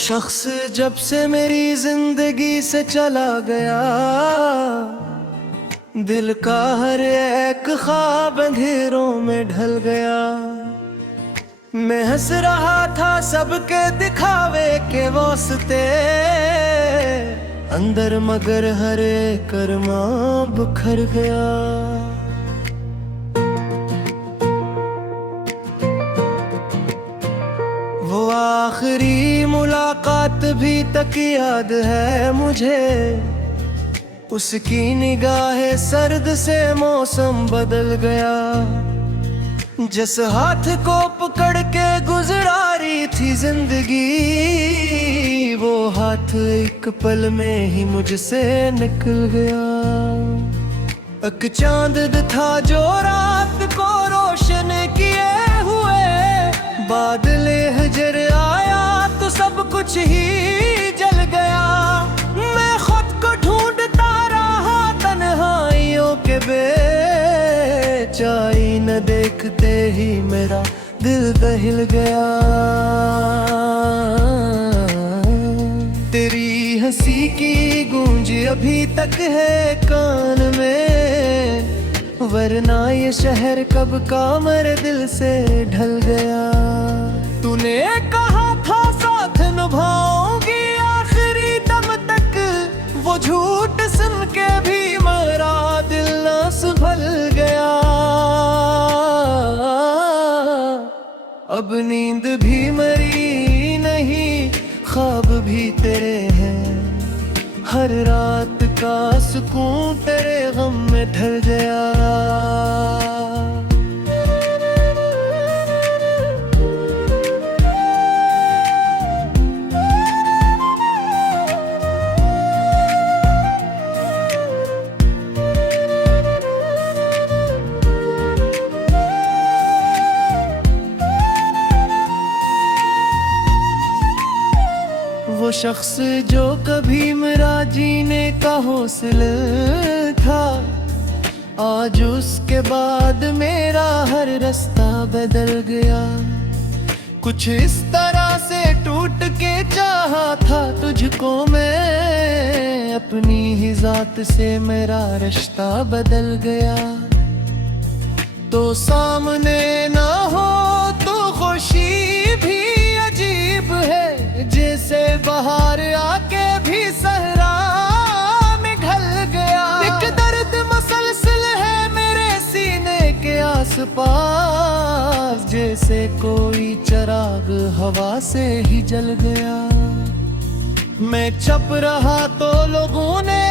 शख्स जब से मेरी जिंदगी से चला गया, दिल का हर एक ख्वाब अंधेरों में ढल गया। मैं हंस रहा था सबके दिखावे के वास्ते, अंदर मगर हर एक अरमां बिखर गया। वो आखिरी मुलाकात भी तक याद है मुझे, उसकी निगाहें सर्द से मौसम बदल गया। जिस हाथ को पकड़ के गुजरा रही थी जिंदगी, वो हाथ एक पल में ही मुझसे निकल गया। एक चांद था जो रात को रोशन किए हुए, बादले हजर आया तो सब कुछ ही जल गया। मैं खुद को ढूंढता रहा तन्हाइयों के बेचाई न देखते ही मेरा दिल दहिल गया। तेरी हंसी की गूंज अभी तक है कान में, वरना ये शहर कब का मेरे दिल से ढल गया। तूने कहा था साथ निभाऊंगी आखिरी दम तक, वो झूठ सुन के भी मेरा दिल ना संभल गया। अब नींद भी मेरी नहीं, ख्वाब भी तेरे हैं, हर रात का सुकून तेरे गम में ढल गया। वो शख्स जो कभी मेरा जीने का हौसला था, आज उसके बाद मेरा हर रास्ता बदल गया। कुछ इस तरह से टूट के चाहा था तुझको मैं, अपनी ही जात से मेरा रिश्ता बदल गया। तो सामने ना हो तो खुशी भी अजीब है, जैसे बाहर आके भी सहरा में ढल गया। एक दर्द मसलसल है मेरे सीने के आसपास, जैसे कोई चिराग हवा से ही जल गया। मैं छुप रहा तो लोगों ने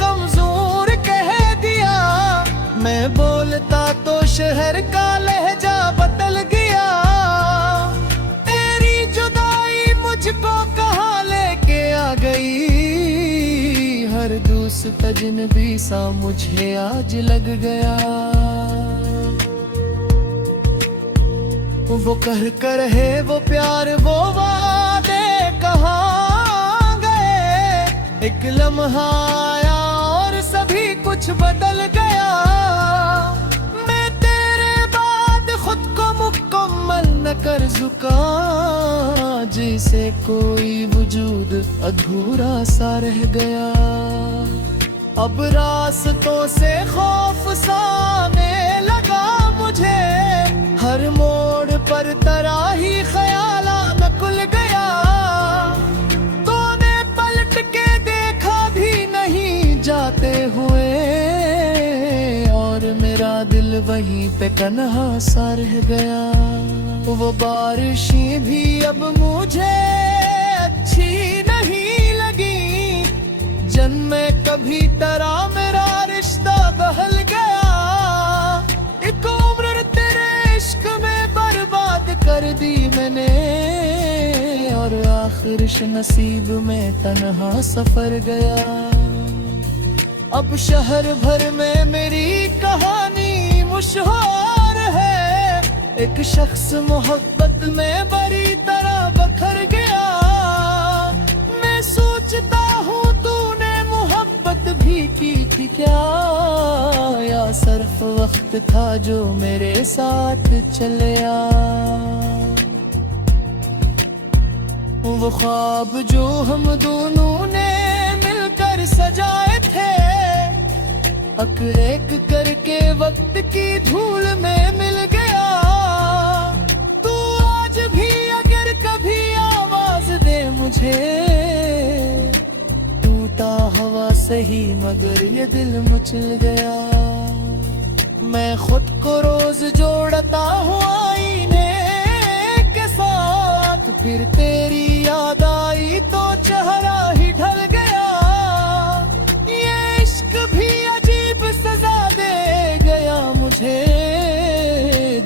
कमजोर कह दिया, मैं बोलता तो शहर का लहजा बदल गया। तेरी जुदाई मुझको कहाँ लेके आ गई, हर दूसरा अजनबी सा मुझे आज लग गया। वो कह कर है वो प्यार वो वादे कहाँ गए, एक लम्हा आया और सभी कुछ बदल गया। मैं तेरे बाद खुद को मुकम्मल न कर झुका, जैसे कोई वजूद अधूरा सा रह गया। अब रास्तों से खौफ सा आने लगा मुझे, हर मोड़ पर तेरा ही ख्याल आना खुल गया। तूने पलट के देखा भी नहीं जाते हुए, और मेरा दिल वहीं पे कन्हा सा रह गया। वो बारिशें भी अब मुझे अच्छी नहीं लगी, जन्मे कभी तेरा मेरा रिश्ता बहल गया। एक उम्र तेरे इश्क में बर्बाद कर दी मैंने, और आखिर नसीब में तन्हा सफर गया। अब शहर भर में मेरी कहानी मशहूर है, एक शख्स मोहब्बत में बड़ी तरह बखर गया। मैं सोचता हूँ तूने मोहब्बत भी की थी क्या, या सिर्फ वक्त था जो मेरे साथ चले आ। वो ख्वाब जो हम दोनों ने मिलकर सजाए थे, एक करके वक्त की धूल में मिल गया। तू आज भी अगर कभी आवाज दे मुझे, टूटा हवा सही मगर ये दिल मचल गया। मैं खुद को रोज जोड़ता हूँ आईने के साथ, फिर तेरी याद आई तो चेहरा ही ढल गया। ये इश्क भी अजीब सजा दे गया मुझे,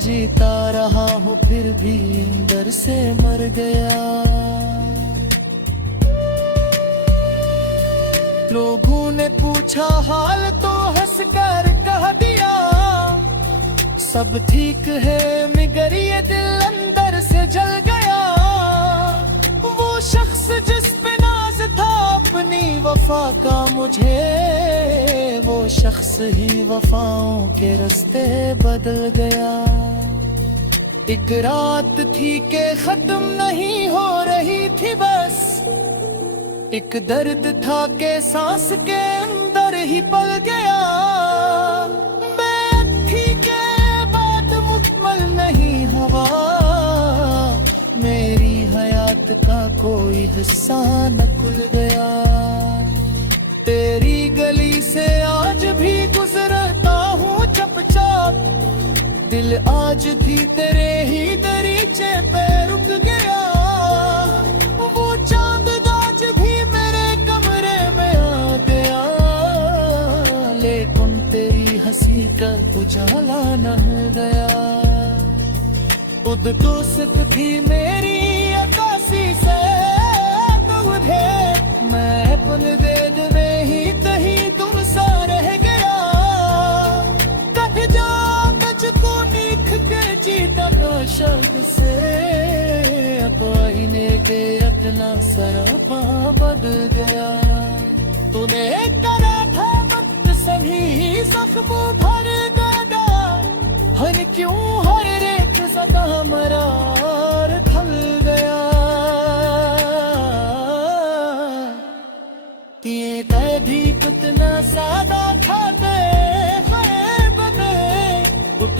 जीता रहा हूँ फिर भी अंदर से मर गया। लोगों ने पूछा हाल तो हंसकर कह दिया, सब ठीक है मगर ये दिल अंदर से जल गया। वो शख्स जिस पे नाज था अपनी वफा का मुझे, वो शख्स ही वफाओं के रास्ते बदल गया। एक रात थी के खत्म नहीं हो रही थी बस, एक दर्द था के सांस के अंदर ही पल गया। मैं थी के बाद मुकम्मल नहीं हवा, मेरी हयात का कोई हिस्सा न खुल गया। तेरी गली से आज भी गुजरता हूँ चुपचाप, दिल आज भी तेरे ही दरीचे पे रुक गया। वो चांद आज भी मेरे कमरे में आ गया, लेकिन तेरी हंसी का उजाला न हो गया। खुद को सित थी मेरी अकाशी से तुझे, मैं अपन वेद में ही कहीं तुम सा रह गया। कट जा तुझको नीख के जीता शब्द से, अब आईने के अपना सरापा बदल गया। तूने करा था वक्त सभी जख्म भर गया, हर क्यों हर एक सदा मरार खल गया। ये तय भी कितना सादा खाते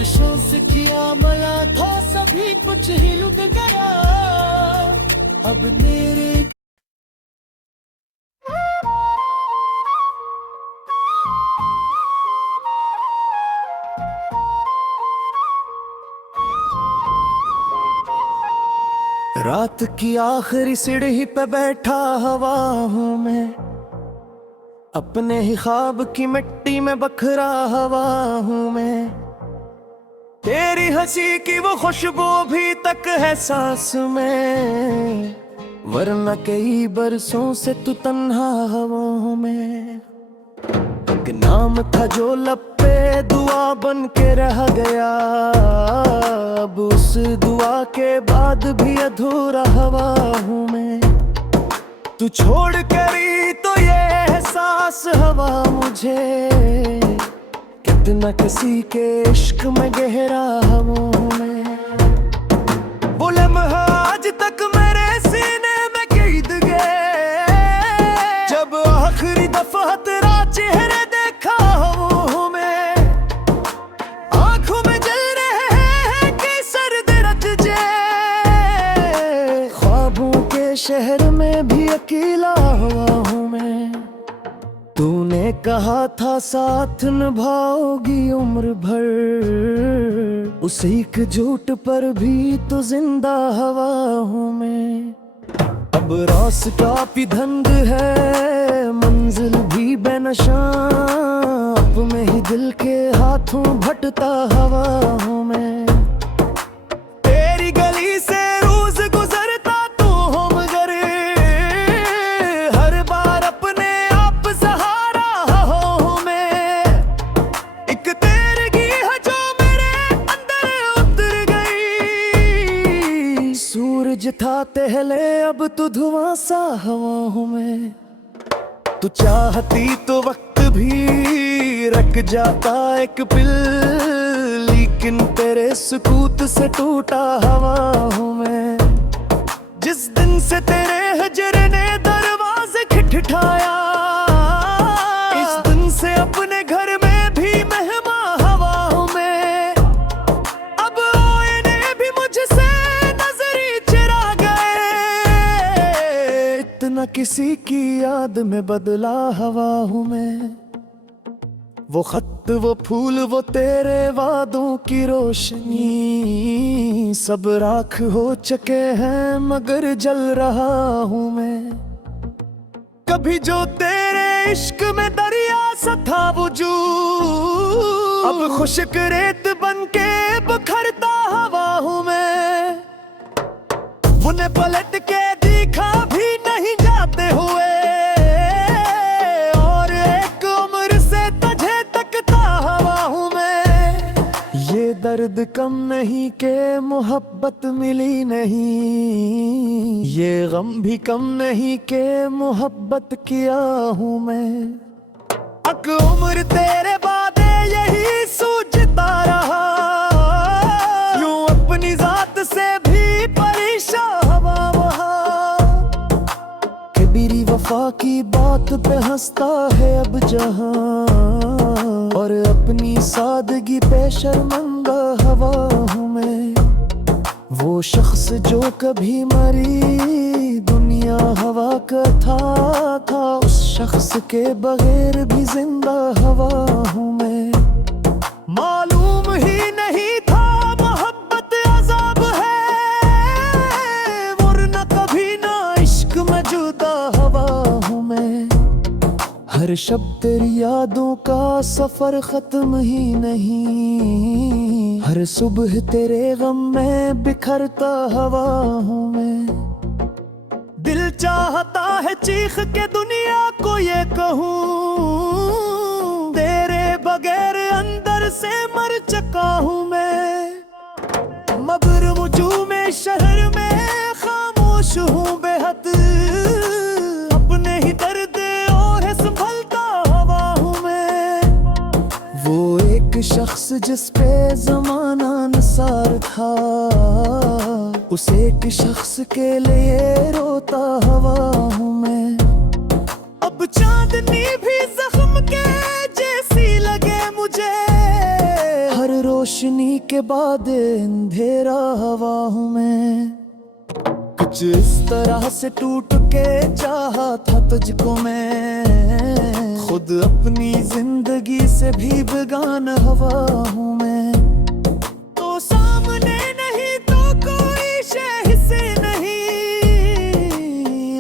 शोस किया मला था सभी कुछ ही लुट गया। अब मेरे रात की आखिरी सीढ़ी पे बैठा हवा हूँ मैं, अपने ही ख्वाब की मिट्टी में बखरा हवा हूँ मैं। तेरी हंसी की वो खुशबू भी तक है सांस में, वरना कई बरसों से तू तन्हा हवाओं में। एक नाम था जो लब पे दुआ बन के रह गया, अब उस दुआ के बाद भी अधूरा हवा हूँ मैं। तू छोड़ करी तो ये एहसास हवा मुझे, कितना किसी के इश्क में गहरा हूँ मैं। वो लम्हा आज तक मेरे सीने में कैद गए, जब आखिरी दफा तेरा चेहरा देखा हूँ मैं। आंखों में जल रहे हैं केसर दर्द जे, ख्वाबों के शहर में भी अकेला हुआ हूँ मैं। तूने कहा था साथ निभाओगी उम्र भर, उस एक झूठ पर भी तो जिंदा हवा हूँ मैं। अब रास्ता भी धंध है मंजिल भी बेनशा, अब मैं ही दिल के हाथों भटता हवा हूँ मैं। तेरी गली से रोज गुजरता तो हो मगर, हर बार अपने था पहले अब तू धुआं सा हवा हूँ मैं। तू चाहती तो वक्त भी रख जाता एक पिल, लेकिन तेरे सुकूत से टूटा हवा हूँ मैं। जिस दिन से तेरे हजर ने दरवाजे खटखटाया, इस दिन से अपने घर में भी मेहमान हवाओं में। अब आईने भी मुझसे नजरी चुरा गए, इतना किसी की याद में बदला हवाओं में। वो खत, वो फूल, वो तेरे वादों की रोशनी, सब राख हो चुके हैं मगर जल रहा हूँ मैं। कभी जो तेरे इश्क में दरिया सा था वजूद, अब खुशक रेत बन के बिखरता हवा हूँ मैं। उन्हें पलट के देखा भी नहीं जाते हुए, दर्द कम नहीं के मोहब्बत मिली नहीं, ये गम भी कम नहीं के मोहब्बत किया हूँ मैं। अक उम्र तेरे बादे यही सूझता रहा, यूं अपनी जात से भी परेशान हवा वहाँ। कबीरी वफा की बात पे हंसता है अब जहां, और अपनी सादगी पे शर्मिंदा हवा हूँ मैं। वो शख्स जो कभी मरी दुनिया हवा का था, उस शख्स के बगैर भी जिंदा हवा हूँ मैं। मालूम ही नहीं था मोहब्बत अजाब है, वरना कभी ना इश्क में जुदा हवा हूँ मैं। हर शब्द तेरी यादों का सफर खत्म ही नहीं, हर सुबह तेरे गम में बिखरता हवा हूँ मैं। दिल चाहता है चीख के दुनिया को ये कहूँ, तेरे बगैर अंदर से मर चुका हूँ मैं। मगर मुझू में शहर में खामोश हूँ बेहद, अपने ही दर्द शख्स जिस पे जमाना निसार था, उस एक शख्स के लिए रोता हवा हूँ मैं। अब चांदनी भी जख्म के जैसी लगे मुझे, हर रोशनी के बाद अंधेरा हवा हूँ मैं। कुछ इस तरह से टूट के चाहा था तुझको मैं, खुद अपनी जिंदगी से भी बेगान हवा हूँ मैं। तो सामने नहीं तो कोई शय से नहीं,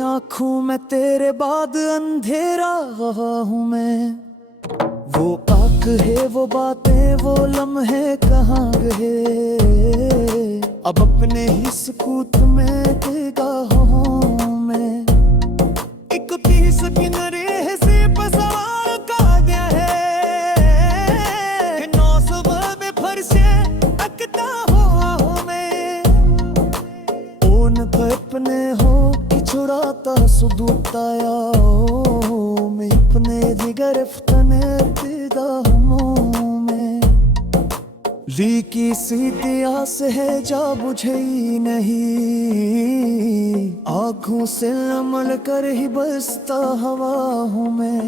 आँखों में तेरे बाद अंधेरा हवा हूँ मैं। वो आँख है, वो बातें, वो लम्हे कहाँ गए, अब अपने ही सुकूत में देगा हूँ मैं। एक पीस किनारे से पसवार का गया है, नौ सुबह में फर्शे अकता हुआ हूँ मैं। ओन अपने हो कि छुड़ाता सुदूताया, मैं अपने जिगर फतने देगा हूँ मैं। ली की सीधी आस है जा बुझे ही नहीं, आँखों से अमल कर ही बसता हवा हूँ मैं।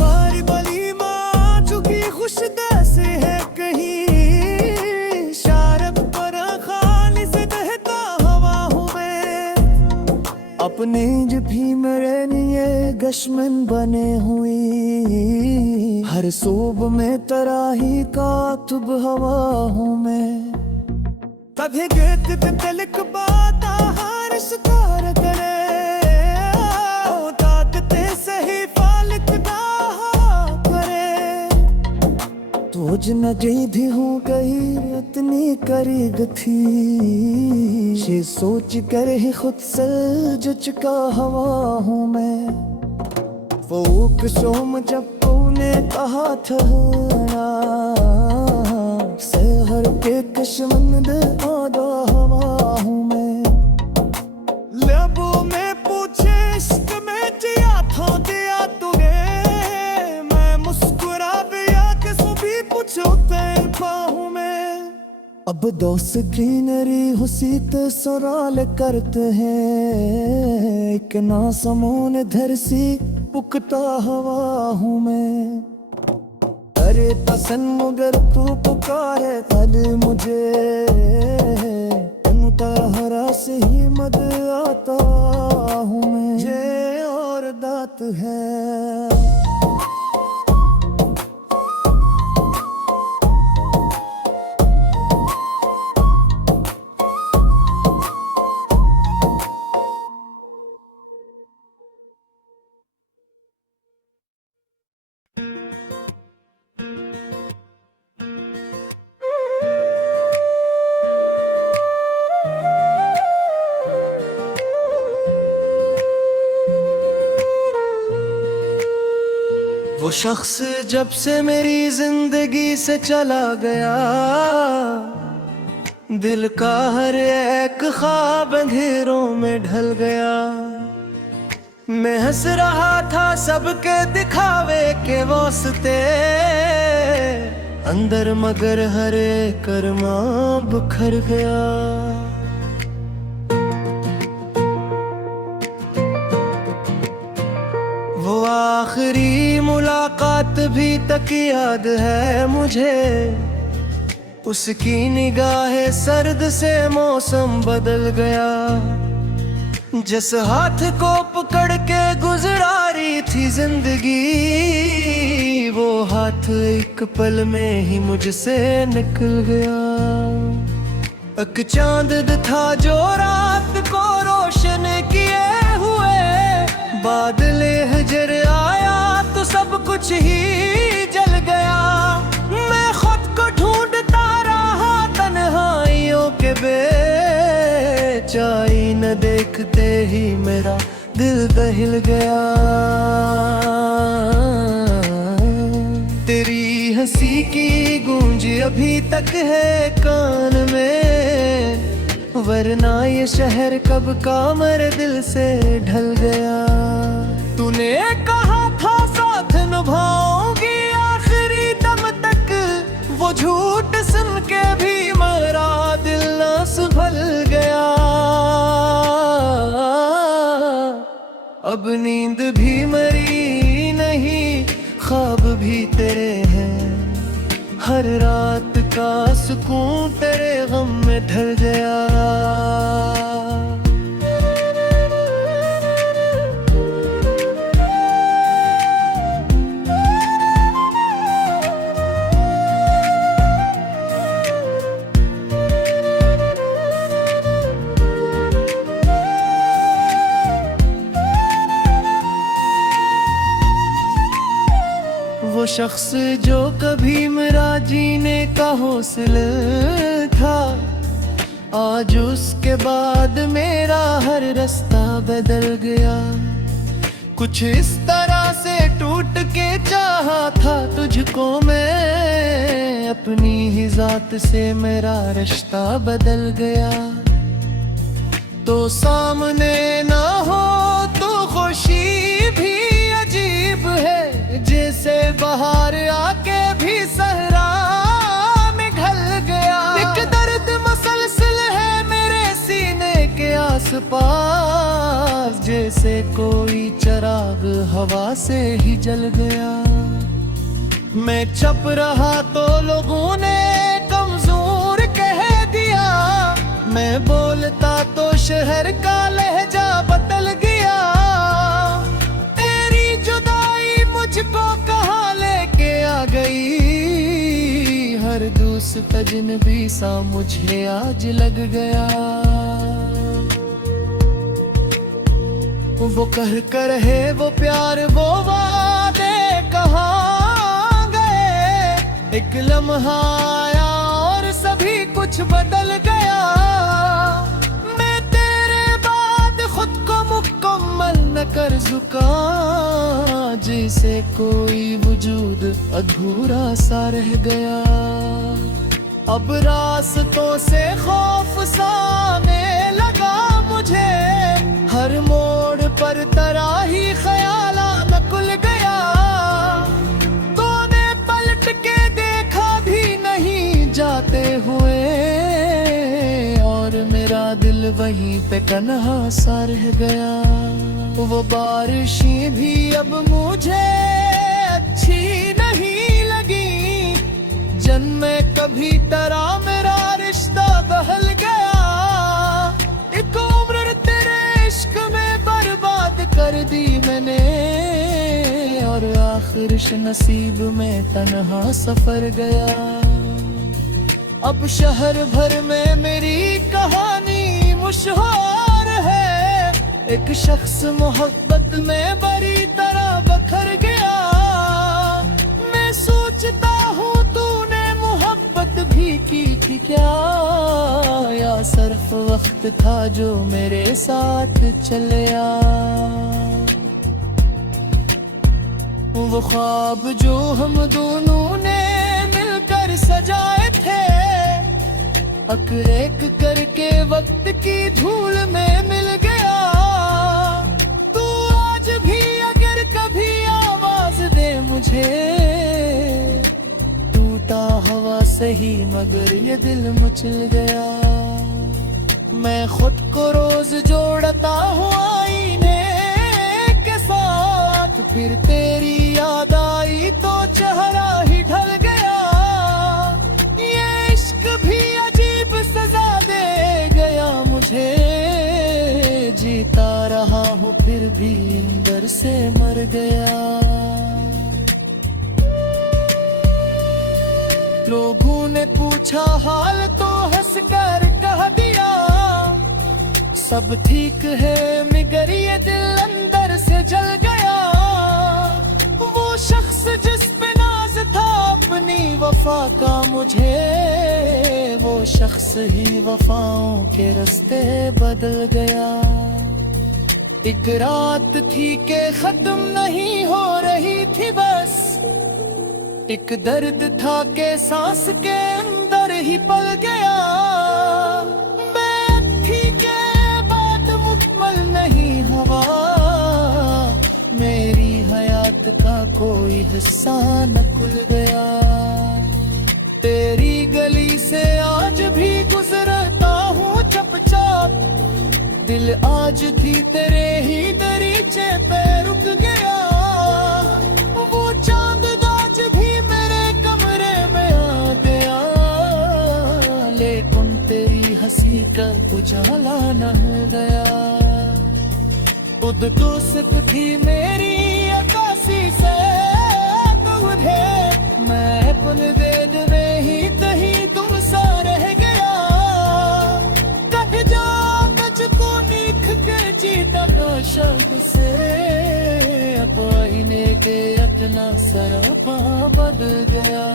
बारी बली माँ चुकी खुश कैसे है कहीं, शारब पर खालिस कहता हवा हूँ मैं। अपने जब भी मेरे लिए गश्मन बने हुई, हर सोब में तराही कातुब हवा हूँ मैं। तभी गीत पे तिलक बाता हर सितार करे, ओ ताकते सही फालिक ना करे। तुझ न जैधी हूँ कहीं इतनी करीब थी, ये सोच कर ही खुद से जो चुका हवा हूँ मैं। वो कुसुम जब तूने कहा था शहर के कशमंद आदा हवा हूँ मैं। लबों में पूछे इश्क में जिया था दिया तुझे, मैं मुस्कुरा भी आके सुबह पूछो तेरे पाहूँ मैं। अब अब दोस्त ग्रीनरी हुसीत सराल करते हैं, एक ना समोन धरसी पुकता हवा हूँ मैं। अरे तसन मगर तू पुकारे तद मुझे, हरा से ही मद आता हूँ मैं। ये और दात है वो शख्स जब से मेरी जिंदगी से चला गया, दिल का हर एक ख्वाब अंधेरों में ढल गया। मैं हंस रहा था सबके दिखावे के वास्ते, अंदर मगर हर एक अरमां बिखर गया। वो आखिरी मुलाकात भी तक याद है मुझे, उसकी निगाहें सर्द से मौसम बदल गया। जिस हाथ को पकड़ के गुजरा रही थी जिंदगी, वो हाथ एक पल में ही मुझसे निकल गया। एक चांद था जो रात को रोशन किए हुए, बादले हजर आया तो सब कुछ ही जल गया। मैं खुद को ढूंढता रहा तन्हाइयों के बेचाई न देखते ही मेरा दिल दहिल गया। तेरी हंसी की गूंज अभी तक है कान में, वरना ये शहर कब का मेरे दिल से ढल गया। तूने कहा था साथ निभाऊंगी आखिरी दम तक, वो झूठ सुन के भी मेरा दिल ना संभल गया। अब नींद भी मेरी नहीं, ख्वाब भी तेरे हैं, हर रात का सुकून तेरे गम में ढल गया। वो शख्स जो कभी मेरा जीने का हौसला था, आज उसके बाद मेरा हर रास्ता बदल गया। कुछ इस तरह से टूट के चाहा था तुझको मैं, अपनी ही जात से मेरा रिश्ता बदल गया। तो सामने ना हो तो खुशी भी अजीब है, जैसे बाहर आके भी सहरा में ढल गया। एक दर्द मसलसल है मेरे सीने के आसपास, जैसे कोई चिराग हवा से ही जल गया। मैं छप रहा तो लोगों ने कमजोर कह दिया, मैं बोलता तो शहर का लहजा बदल गया। तेरी जुदाई मुझको कहाँ लेके आ गई, हर दूसरा अजनबी सा मुझे आज लग गया। वो कह कर है वो प्यार वो वादे कहाँ गए, एक लम्हा आया और सभी कुछ बदल गया। मैं तेरे बाद खुद को मुकम्मल न कर झुका, जैसे कोई वजूद अधूरा सा रह गया। अब रास्तों से खौफ साने लगा मुझे, हर मोड़ पर तरह ही ख्याला न खुल गया। तूने पलट के देखा भी नहीं जाते हुए, वहीं पे तन्हा सा रह गया। वो बारिशें भी अब मुझे अच्छी नहीं लगी, जन्मे कभी तरह मेरा रिश्ता बहल गया। एक उम्र तेरे इश्क में बर्बाद कर दी मैंने, और आखिर नसीब में तन्हा सफर गया। अब शहर भर में मेरी कहानी मुशहूर है, एक शख्स मोहब्बत में बड़ी तरह बखर गया। मैं सोचता हूँ तूने मोहब्बत भी की थी क्या, या सिर्फ वक्त था जो मेरे साथ चलिया। वो ख्वाब जो हम दोनों ने मिलकर सजाए थे, अक एक करके वक्त की धूल में मिल गया। तू आज भी अगर कभी आवाज दे मुझे, टूटा हवा सही मगर ये दिल मचल गया। मैं खुद को रोज जोड़ता हूँ आईने के साथ, फिर तेरी याद आई तो चेहरा ही ढल गया। ये इश्क भी अजीब सजा दे गया मुझे, जीता रहा हूँ फिर भी अंदर से मर गया। लोगों ने पूछा हाल तो हंस कर कह दिया, सब ठीक है मगर ये दिल अंदर से जल गया। वो शख्स जिस पे नाज था अपनी वफा का मुझे, वो शख्स ही वफाओं के रास्ते बदल गया। एक रात थी के खत्म नहीं हो रही थी बस, एक दर्द था के सांस के अंदर ही पल गया। मैं थी के बाद मुकम्मल नहीं हवा, मेरी हयात का कोई हिस्सा न खुल गया। तेरी गली से आज भी गुजरता हूँ चुपचाप, दिल आज थी तेरे ही दरीचे पे रुक गया। वो चांद आज भी मेरे कमरे में आ गया, लेकिन तेरी हंसी का उजाला न हो गया। खुद को सिर्फ थी मेरी अकाशी से तुझे, मैं पुन दे दे ही तही तुम सा रह गया। कट जा मुझको नीख के जीता शब्द से, आईने के अपना सरापा बदल गया।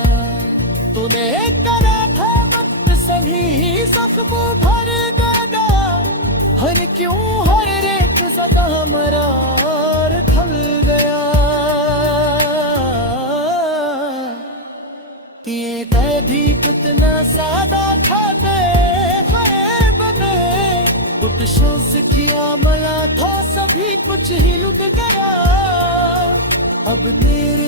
तूने करा था वक्त सही जख्म भर गया, हर क्यों हर रेत सदा मरार खल गया। ये भी कितना सादा खाते बने, कुछ शोस किया मला था सभी कुछ ही लुट गया। अब मेरे